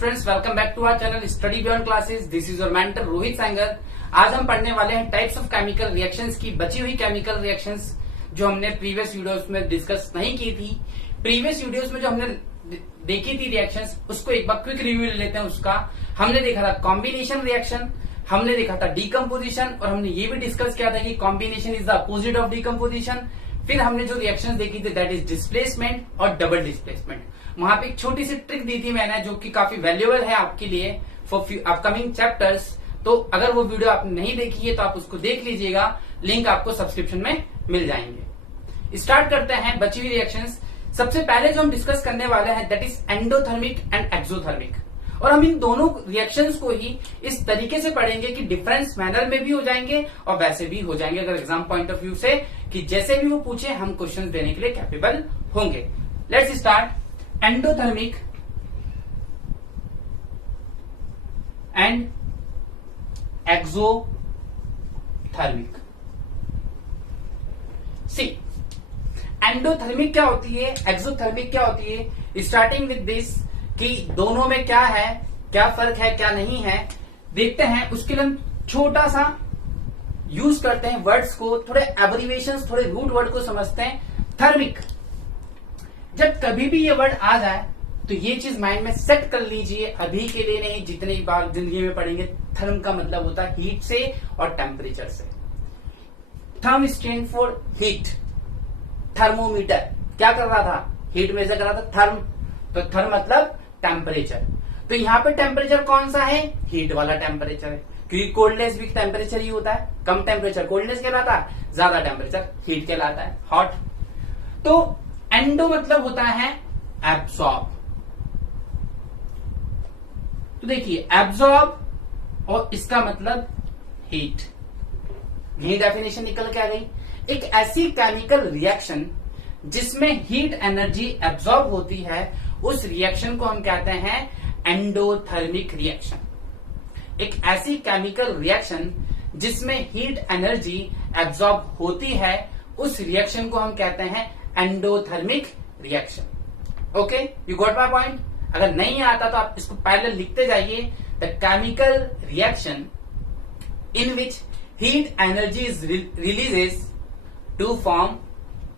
Students, welcome back to our channel study beyond classes. This is your mentor Rohit Sengar. आज हम पढ़ने वाले हैं टाइप्स ऑफ केमिकल रिएक्शंस की बची हुई केमिकल रिएक्शंस जो हमने प्रीवियस वीडियोस में डिस्कस नहीं की थी। प्रीवियस वीडियोस में जो हमने देखी थी रिएक्शंस, उसको एक बार क्विक रिव्यू ले लेते हैं। उसका हमने देखा था कॉम्बिनेशन रिएक्शन, हमने देखा था डीकम्पोजिशन, और हमने ये भी डिस्कस किया था कि combination is the opposite of decomposition. फिर हमने जो रिएक्शंस देखी थी दैट इज डिस्प्लेसमेंट और डबल डिस्प्लेसमेंट। वहां पे एक छोटी सी ट्रिक दी थी मैंने जो कि काफी वैल्यूएबल है आपके लिए फॉर अपकमिंग चैप्टर्स। तो अगर वो वीडियो आपने नहीं देखी है तो आप उसको देख लीजिएगा, लिंक आपको सब्सक्रिप्शन में मिल जाएंगे। स्टार्ट करते हैं बची हुई रिएक्शंस। सबसे पहले जो हम डिस्कस करने वाले हैं that is endothermic and exothermic, और हम इन दोनों रिएक्शंस को ही इस तरीके से पढ़ेंगे कि डिफरेंस मैनर में भी हो जाएंगे और वैसे भी हो जाएंगे, अगर एग्जाम पॉइंट ऑफ व्यू से कि जैसे भी वो पूछे हम क्वेश्चन देने के लिए कैपेबल होंगे। Let's start. Endothermic and exothermic. See, endothermic क्या होती है, एक्सोथर्मिक क्या होती है। स्टार्टिंग विद दिस कि दोनों में क्या है, क्या फर्क है, क्या नहीं है, देखते हैं। उसके लिए हम छोटा सा यूज करते हैं वर्ड्स को, थोड़े एब्रिविएशंस, थोड़े रूट वर्ड को समझते हैं। थर्मिक, जब कभी भी ये वर्ड आ जाए तो ये चीज माइंड में सेट कर लीजिए, अभी के लिए नहीं, जितनी बार जिंदगी में पढ़ेंगे। थर्म का मतलब होता है हीट से और टेम्परेचर से। Therm stand for heat. Thermometer क्या कर रहा था, हीट मेजर कर रहा था, थर्म। तो थर्म मतलब टेम्परेचर। तो यहाँ पे टेम्परेचर कौन सा है, हीट वाला टेम्परेचर है, क्योंकि कोल्डनेस भी टेम्परेचर ही होता है। कम टेम्परेचर कोल्डनेस कहलाता है, ज्यादा टेम्परेचर हीट कहलाता है, हॉट। तो एंडो मतलब होता है एब्सॉर्ब। तो देखिए एब्सॉर्ब और इसका मतलब हीट, यही डेफिनेशन निकल के आ गई। एक ऐसी केमिकल रिएक्शन जिसमें हीट एनर्जी एब्सॉर्ब होती है, उस रिएक्शन को हम कहते हैं एंडोथर्मिक रिएक्शन। एक ऐसी केमिकल रिएक्शन जिसमें हीट एनर्जी एब्सॉर्ब होती है, उस रिएक्शन को हम कहते हैं endothermic reaction. Okay, you got my point. अगर नहीं आता तो आप इसको पहले लिखते जाइए। The chemical reaction in which heat energy is releases to form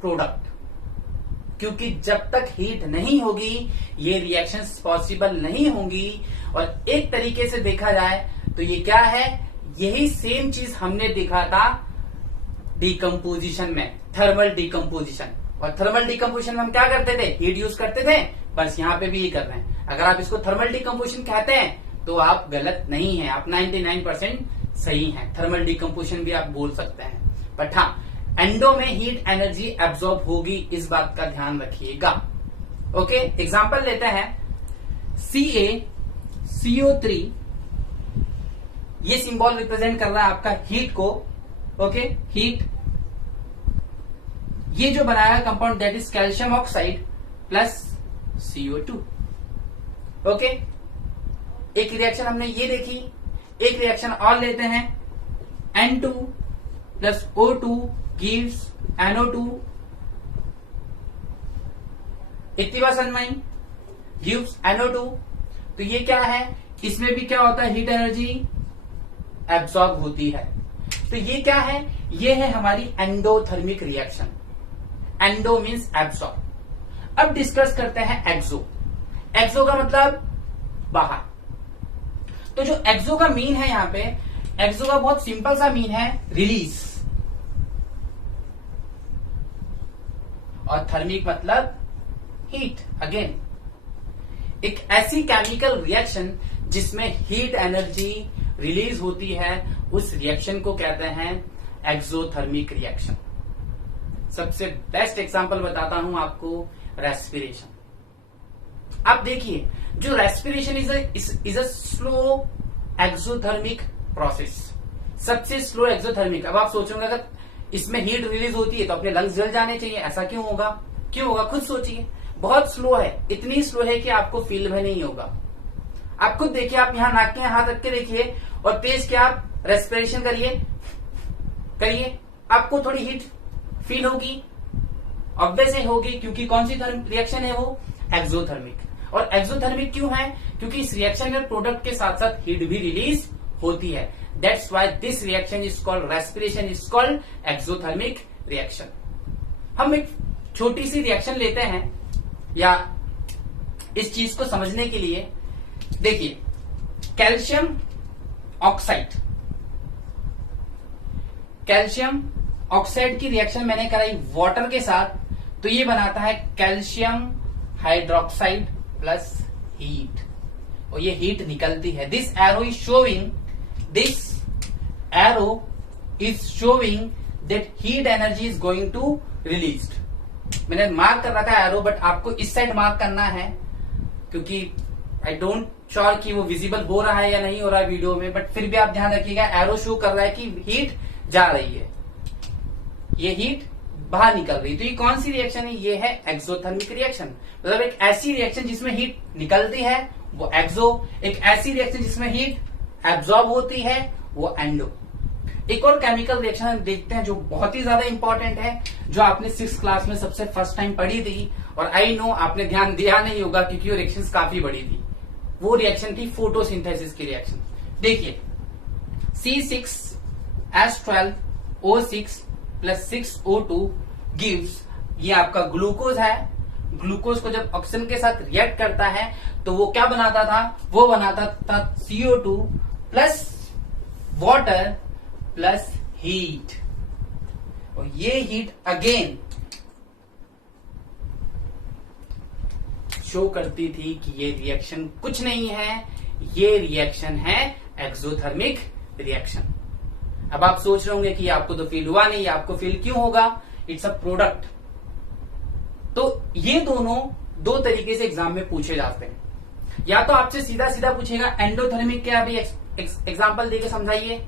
product. क्योंकि जब तक हीट नहीं होगी ये रिएक्शंस पॉसिबल नहीं होंगी। और एक तरीके से देखा जाए तो ये क्या है, यही सेम चीज हमने देखा था डीकम्पोजिशन में, थर्मल डीकम्पोजिशन। और थर्मल डीकम्पोजिशन में हम क्या करते थे, हीट यूज करते थे, बस यहाँ पे भी ये कर रहे हैं। अगर आप इसको थर्मल डीकम्पोजिशन कहते हैं तो आप गलत नहीं है, आप 99% सही हैं। थर्मल डीकम्पोजिशन भी आप बोल सकते हैं, बट हाँ, एंडो में हीट एनर्जी एब्सॉर्ब होगी, इस बात का ध्यान रखिएगा। ओके, एग्जांपल लेते हैं। CaCO3, ये सिंबल रिप्रेजेंट कर रहा है आपका हीट को। Okay, heat. ये जो बनाया compound that is calcium oxide plus CO2। Okay, एक रिएक्शन हमने ये देखी। एक रिएक्शन और लेते हैं। N2 plus O2 gives NO2, इक्तिवा सनमाइन gives NO2। तो ये क्या है, इसमें भी क्या होता है, हीट एनर्जी एब्सॉर्ब होती है। तो ये क्या है, ये है हमारी endothermic reaction. Endo means absorb. अब डिस्कस करते हैं एक्सो। एक्सो का मतलब बाहर। तो जो एक्सो का मीन है यहाँ पे, एक्सो का बहुत सिंपल सा मीन है रिलीज, और थर्मिक मतलब हीट। अगेन, एक ऐसी केमिकल रिएक्शन जिसमें हीट एनर्जी रिलीज होती है, उस रिएक्शन को कहते हैं एक्सोथर्मिक रिएक्शन। सबसे बेस्ट एग्जांपल बताता हूं आपको, रेस्पिरेशन। आप देखिए, जो respiration is a slow exothermic process, सबसे स्लो एक्सोथर्मिक। अब आप सोचोगे अगर इसमें हीट रिलीज होती है तो अपने लंग्स जल जाने चाहिए, ऐसा क्यों होगा, क्यों होगा, खुद सोचिए। बहुत स्लो है, इतनी स्लो है कि आपको फील भी नहीं होगा। आप खुद देखिए, आप यहां नाक के हाथ रख के देखिए और तेज क्या आप रेस्पिरेशन करिए, आपको थोड़ी हीट फील होगी, ऑब्वियस होगी, क्योंकि कौन सी रिएक्शन है वो, एक्सोथर्मिक। और एक्सोथर्मिक क्यों है? क्योंकि इस रिएक्शन में प्रोडक्ट के साथ साथ हीट भी रिलीज होती है। That's why this reaction is called respiration, is called exothermic reaction. हम एक छोटी सी रिएक्शन लेते हैं या इस चीज को समझने के लिए देखिए, कैल्शियम ऑक्साइड, कैल्शियम ऑक्साइड की रिएक्शन मैंने कराई वाटर के साथ, तो ये बनाता है कैल्शियम हाइड्रोक्साइड प्लस हीट, और ये हीट निकलती है। This arrow is showing that heat energy is going to released. मैंने मार्क कर रखा है एरो, बट आपको इस साइड मार्क करना है, क्योंकि आई डोंट श्योर कि वो विजिबल हो रहा है या नहीं हो रहा है वीडियो में, बट फिर भी आप ध्यान रखिएगा, एरो शो कर रहा है कि हीट जा रही है, ये हीट बाहर निकल रही है। तो ये कौन सी रिएक्शन है? ये है एक्सोथर्मिक रिएक्शन। मतलब एक ऐसी रिएक्शन जिसमें हीट निकलती है वो एक्सो, एक ऐसी रिएक्शन जिसमें हीट एब्जॉर्ब होती है वो एंडो। एक और केमिकल रिएक्शन हम देखते हैं जो बहुत ही ज्यादा इंपॉर्टेंट है, जो आपने 6th क्लास में सबसे फर्स्ट टाइम पढ़ी थी, और आई नो आपने ध्यान दिया नहीं होगा क्योंकि वो रिएक्शन काफी बड़ी थी। वो रिएक्शन थी फोटोसिंथेसिस की रिएक्शन। देखिए, C6H12O6 प्लस 6O2 गिव्स, ये आपका ग्लूकोज है। ग्लूकोज को जब ऑक्सीजन के साथ रिएक्ट करता है तो वो क्या बनाता था? वो बनाता था CO2 plus water plus heat, और ये हीट अगेन शो करती थी कि ये रिएक्शन कुछ नहीं है, ये रिएक्शन है एक्सोथर्मिक रिएक्शन। अब आप सोच रहे होंगे कि आपको तो फील हुआ नहीं, आपको फील क्यों होगा? It's a product. तो ये दोनों दो तरीके से एग्जाम में पूछे जाते हैं। या तो आपसे सीधा सीधा पूछेगा एंडोथर्मिक क्या, अभी एग्जाम्पल देके समझाइए,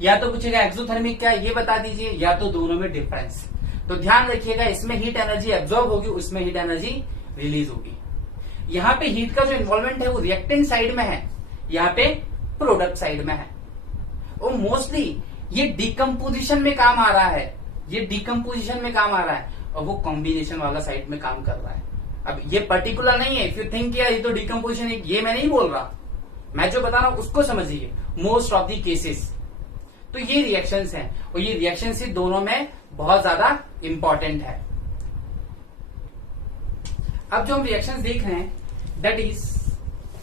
या तो पूछेगा एक्सोथर्मिक क्या, ये बता दीजिए, या तो दोनों में डिफरेंस। तो ध्यान रखिएगा, इसमें हीट एनर्जी एब्जॉर्ब होगी, उसमें हीट एनर्जी रिलीज होगी। यहाँ पे हीट का जो इन्वॉल्वमेंट है वो रिएक्टेंट साइड में है, यहाँ पे प्रोडक्ट साइड में है। और मोस्टली ये डिकम्पोजिशन में काम आ रहा है, ये डिकम्पोजिशन में काम आ रहा है, और वो कॉम्बिनेशन वाला साइड में काम कर रहा है। अब ये पर्टिकुलर नहीं है, इफ यू थिंक यार ये तो डिकम्पोजिशन है, ये मैं नहीं बोल रहा, मैं जो बता रहा हूं उसको समझिए। मोस्ट ऑफ द केसेस तो ये रिएक्शंस हैं, और ये रिएक्शंस ही दोनों में बहुत ज्यादा इंपॉर्टेंट है। अब जो हम रिएक्शंस देख रहे हैं that is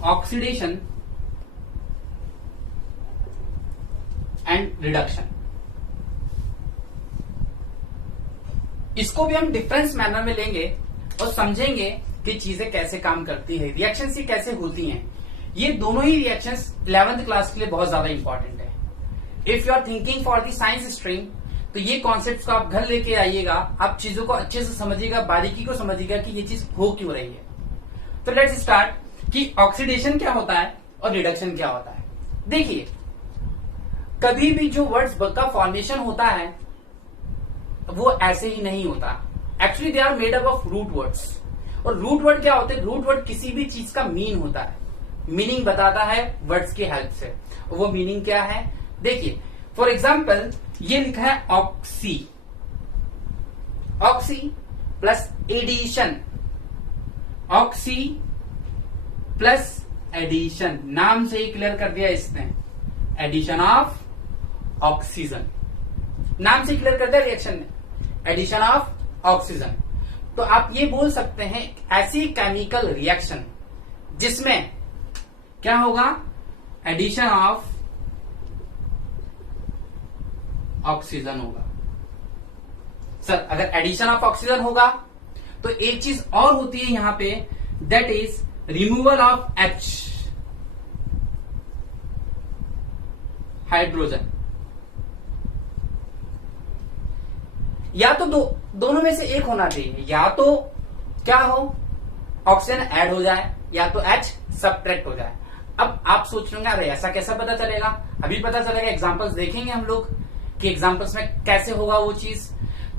oxidation and reduction. इसको भी हम डिफरेंस मैनर में लेंगे और समझेंगे कि चीजें कैसे काम करती है, रिएक्शंस ये कैसे होती हैं। ये दोनों ही रिएक्शंस 11th क्लास के लिए बहुत ज्यादा इंपॉर्टेंट है। If you are thinking for the science stream, तो ये कॉन्सेप्ट्स को आप घर लेके आइएगा, आप चीजों को अच्छे से समझिएगा, बारीकी को समझिएगा कि ये चीज हो क्यों रही है। तो लेट्स स्टार्ट कि ऑक्सीडेशन क्या होता है और रिडक्शन क्या होता है। देखिए, कभी भी जो वर्ड्स का फॉर्मेशन होता है वो ऐसे ही नहीं होता। Actually they are made up of root words. और रूट वर्ड क्या होते हैं? रूट वर्ड किसी भी चीज का मीन होता है, मीनिंग बताता है वर्ड्स की हेल्प से। वो मीनिंग क्या है? देखिए, फॉर एग्जाम्पल ये लिखा है oxy, oxy plus addition, oxy plus addition, नाम से ही क्लियर कर दिया इसने, एडिशन ऑफ ऑक्सीजन, नाम से क्लियर कर दिया रिएक्शन ने, एडिशन ऑफ ऑक्सीजन। तो आप ये बोल सकते हैं ऐसी केमिकल रिएक्शन जिसमें क्या होगा? एडिशन ऑफ ऑक्सीजन होगा। सर अगर एडिशन ऑफ ऑक्सीजन होगा तो एक चीज और होती है यहां पे, that is removal of H, hydrogen. या तो दोनों में से एक होना चाहिए, या तो क्या हो, ऑक्सीजन ऐड हो जाए, या तो H सबट्रैक्ट हो जाए। अब आप सोच रहे अरे ऐसा कैसा पता चलेगा? अभी पता चलेगा, एग्जांपल्स देखेंगे हम लोग कि एग्जांपल्स में कैसे होगा वो चीज।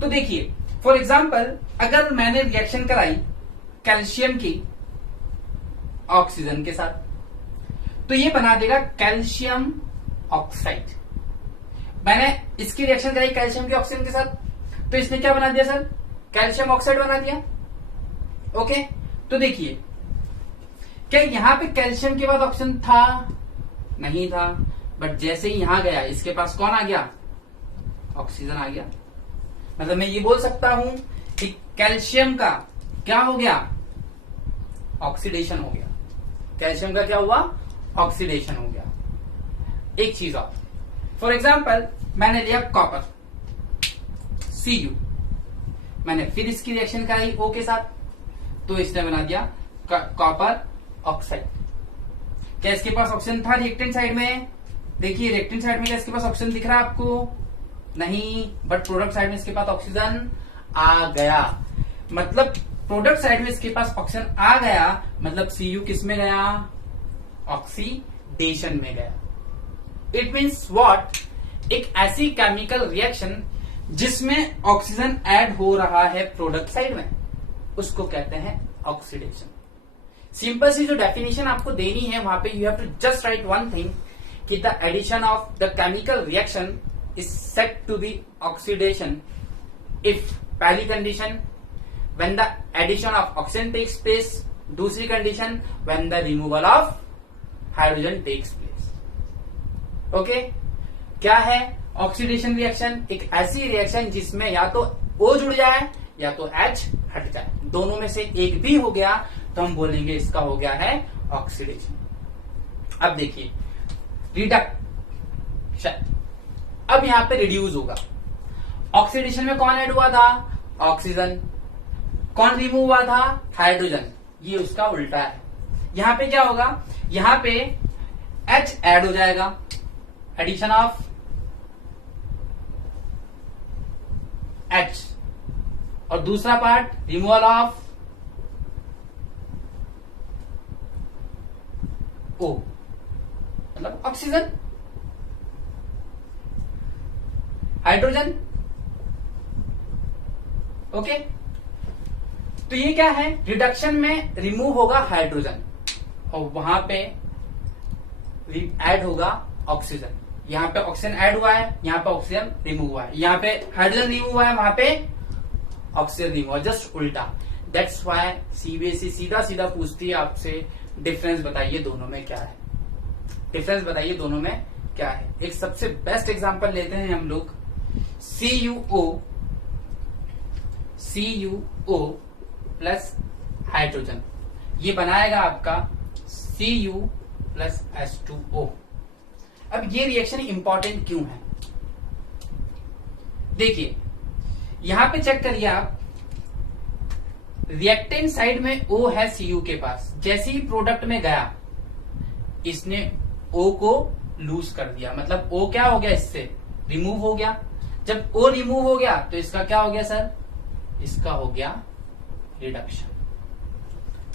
तो देखिए, फॉर एग्जांपल अगर मैंने रिएक्शन कराई कैल्शियम की ऑक्सीजन के साथ, तो ये बना देगा कैल्शियम ऑक्साइड। मैंने इसकी रिएक्शन कराई कैल्शियम की ऑक्सीजन के साथ, तो इसने क्या बना दिया सर? कैल्शियम ऑक्साइड बना दिया। ओके, तो देखिए क्या यहाँ पे कैल्शियम के बाद ऑक्सीजन था? नहीं था। बट जैसे ही यहां गया, इसके पास कौन आ गया? ऑक्सीजन आ गया। मतलब मैं ये बोल सकता हूं कि कैल्शियम का क्या हो गया? ऑक्सीडेशन हो गया। कैल्शियम का क्या हुआ? ऑक्सीडेशन हो गया। एक चीज और, फॉर एग्जाम्पल मैंने लिया कॉपर Cu, मैंने फिर इसकी रिएक्शन कराई O के साथ, तो इसने बना दिया कॉपर ऑक्साइड। क्या इसके पास ऑक्सीजन था रिएक्टेंट साइड में? देखिए रिएक्टेंट साइड में क्या इसके पास ऑक्सीजन दिख रहा है आपको? नहीं। बट प्रोडक्ट साइड में इसके पास ऑक्सीजन आ गया। मतलब प्रोडक्ट साइड में इसके पास ऑक्सीजन आ गया, मतलब Cu किस में गया? ऑक्सीडेशन में गया। It means what? एक ऐसी केमिकल रिएक्शन जिसमें ऑक्सीजन ऐड हो रहा है प्रोडक्ट साइड में, उसको कहते हैं ऑक्सीडेशन। सिंपल सी जो डेफिनेशन आपको देनी है वहां पे you have to just write one thing कि the addition of the chemical reaction is set to be oxidation if पहली condition when the addition of oxygen takes place, दूसरी condition when the removal of hydrogen takes place. Okay, क्या है oxidation reaction? एक ऐसी reaction जिसमें या तो O जुड़ जाए या तो H हट जाए, दोनों में से एक भी हो गया तो हम बोलेंगे इसका हो गया है ऑक्सीडेशन। अब देखिए रिडक्शन, अब यहां पे रिड्यूस होगा। ऑक्सीडेशन में कौन ऐड हुआ था? ऑक्सीजन। कौन रिमूव हुआ था? हाइड्रोजन। ये उसका उल्टा है। यहां पे क्या होगा? यहां पे H ऐड हो जाएगा, एडिशन ऑफ H, और दूसरा पार्ट रिमूवल ऑफ O, मतलब ऑक्सीजन हाइड्रोजन। ओके, तो ये क्या है? रिडक्शन में रिमूव होगा हाइड्रोजन और वहां पे ऐड होगा ऑक्सीजन। यहां पे ऑक्सीजन ऐड हुआ है, यहां पे ऑक्सीजन रिमूव हुआ है, यहां पे हाइड्रोजन रिमूव हुआ है, वहां पे ऑक्सीजन रिमूव हुआ, जस्ट उल्टा। दैट्स व्हाई सीबीएसई सीधा सीधा पूछती है आपसे डिफरेंस बताइए दोनों में क्या है, डिफरेंस बताइए दोनों में क्या है। एक सबसे बेस्ट एग्जांपल लेते हैं हम लोग, CuO प्लस हाइड्रोजन, ये बनाएगा आपका Cu प्लस H2O। अब ये रिएक्शन इंपॉर्टेंट क्यों है? देखिए यहां पे चेक करिए आप, रिएक्टेंट साइड में O है Cu के पास, जैसे ही प्रोडक्ट में गया इसने O को लूज कर दिया, मतलब O क्या हो गया? इससे रिमूव हो गया। जब O रिमूव हो गया तो इसका क्या हो गया सर? इसका हो गया रिडक्शन,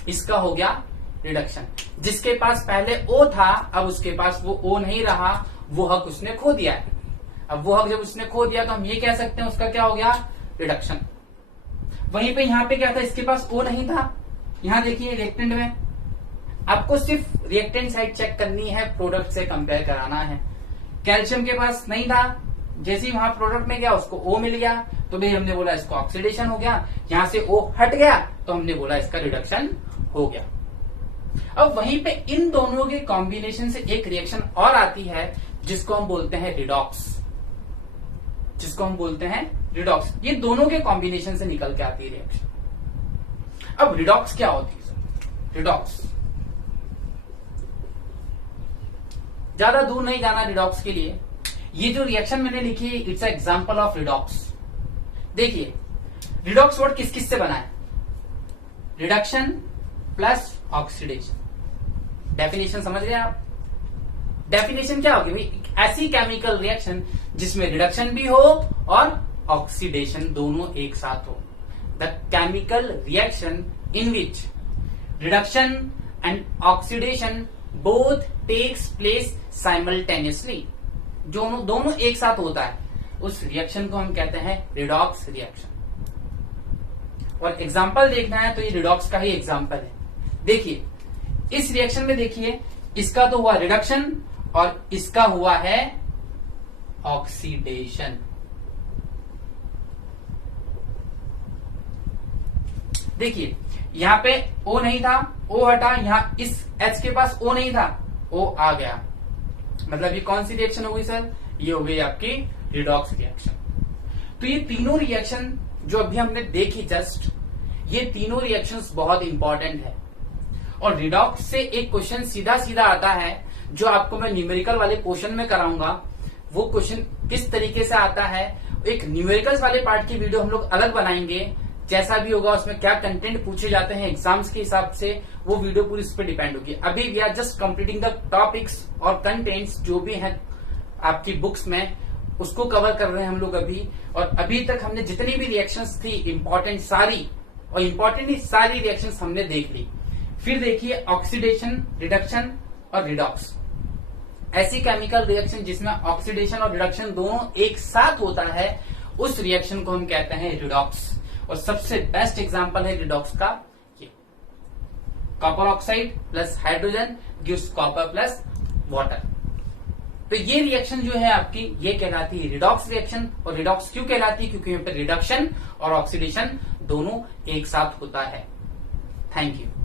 इसका हो गया रिडक्शन। जिसके पास पहले O था अब उसके पास वो O नहीं रहा, वो हक उसने खो दिया है। अब वो हक जब उसने खो दिया तो हम ये कह सकते हैं उसका क्या हो गया? रिडक्शन। वहीं पे यहां पे क्या था? इसके पास O नहीं था। यहां देखिए रिएक्टेंट में आपको सिर्फ रिएक्टेंट साइड चेक करनी है, प्रोडक्ट से कंपेयर कराना है। कैल्शियम के पास नहीं था, जैसे ही वहां प्रोडक्ट में गया उसको O मिल गया, तो भाई हमने बोला इसको ऑक्सीडेशन हो गया। यहां से O हट गया तो हमने बोला इसका रिडक्शन हो गया। अब वहीं पे इन दोनों के कॉम्बिनेशन से एक रिएक्शन और आती है जिसको हम बोलते हैं रिडॉक्स, जिसको हम बोलते हैं रिडॉक्स। ये दोनों के कॉम्बिनेशन से निकल के आती है रिएक्शन। अब रिडॉक्स क्या होती है सर? रिडॉक्स ज्यादा दूर नहीं जाना रिडॉक्स के लिए। ये जो रिएक्शन मैंने लिखी है इट्स एग्जांपल ऑफ रिडॉक्स। देखिए रिडॉक्स वर्ड किस किस से बना है? Reduction plus oxidation. डेफिनेशन समझ रहे हैं आप? डेफिनेशन क्या होगी भाई? ऐसी केमिकल रिएक्शन जिसमें रिडक्शन भी हो और ऑक्सीडेशन दोनों एक साथ हो। The chemical reaction in which reduction and oxidation both takes place simultaneously, दोनों एक साथ होता है, उस रिएक्शन को हम कहते हैं रिडॉक्स रिएक्शन। और एग्जाम्पल देखना है तो ये रिडॉक्स का ही एग्जाम्पल है। देखिए इस रिएक्शन में देखिए, इसका तो हुआ रिडक्शन और इसका हुआ है ऑक्सीडेशन। देखिए यहाँ पे O नहीं था, O हटा, यहाँ इस H के पास O नहीं था, O आ गया, मतलब ये कौन सी रिएक्शन हो गई सर? ये हो गई आपकी रिडॉक्स रिएक्शन। तो ये तीनों रिएक्शन जो अभी हमने देखी जस्ट, ये तीनों रिएक्शंस बहुत इंपॉर्टेंट है। और रिडॉक्स से एक क्वेश्चन सीधा सीधा आता है जो आपको मैं न्यूमेरिकल वाले पोर्शन में कराऊंगा। वो क्वेश्चन किस तरीके से आता है, एक न्यूमेरिकल्स वाले पार्ट की वीडियो हम लोग अलग बनाएंगे। जैसा भी होगा उसमें क्या कंटेंट पूछे जाते हैं एग्जाम्स के हिसाब से, वो वीडियो पूरी इस पर डिपेंड होगी। अभी we are just completing the topics और कंटेंट्स जो भी हैं आपकी बुक्स में, उसको कवर कर रहे हैं हम लोग अभी। और अभी तक हमने जितनी भी रिएक्शंस थी इंपॉर्टेंट सारी, और इंपॉर्टेंट ही सारी रिएक्शंस हमने देख ली। फिर देखिए ऑक्सीडेशन, रिडक्शन और रिडॉक्स, ऐसी केमिकल रिएक्शन जिसमें ऑक्सीडेशन और रिडक्शन दोनों एक साथ होता है, उस रिएक्शन को हम कहते हैं रिडॉक्स। और सबसे बेस्ट एग्जांपल है रिडॉक्स का ये, copper oxide plus hydrogen gives copper plus water. तो ये रिएक्शन जो है आपकी, ये कहलाती है रिडॉक्स रिएक्शन। और रिडॉक्स क्यों कहलाती है? क्योंकि यहाँ पे रिडक्शन और ऑक्सीडेशन दोनों एक साथ होता है। Thank you.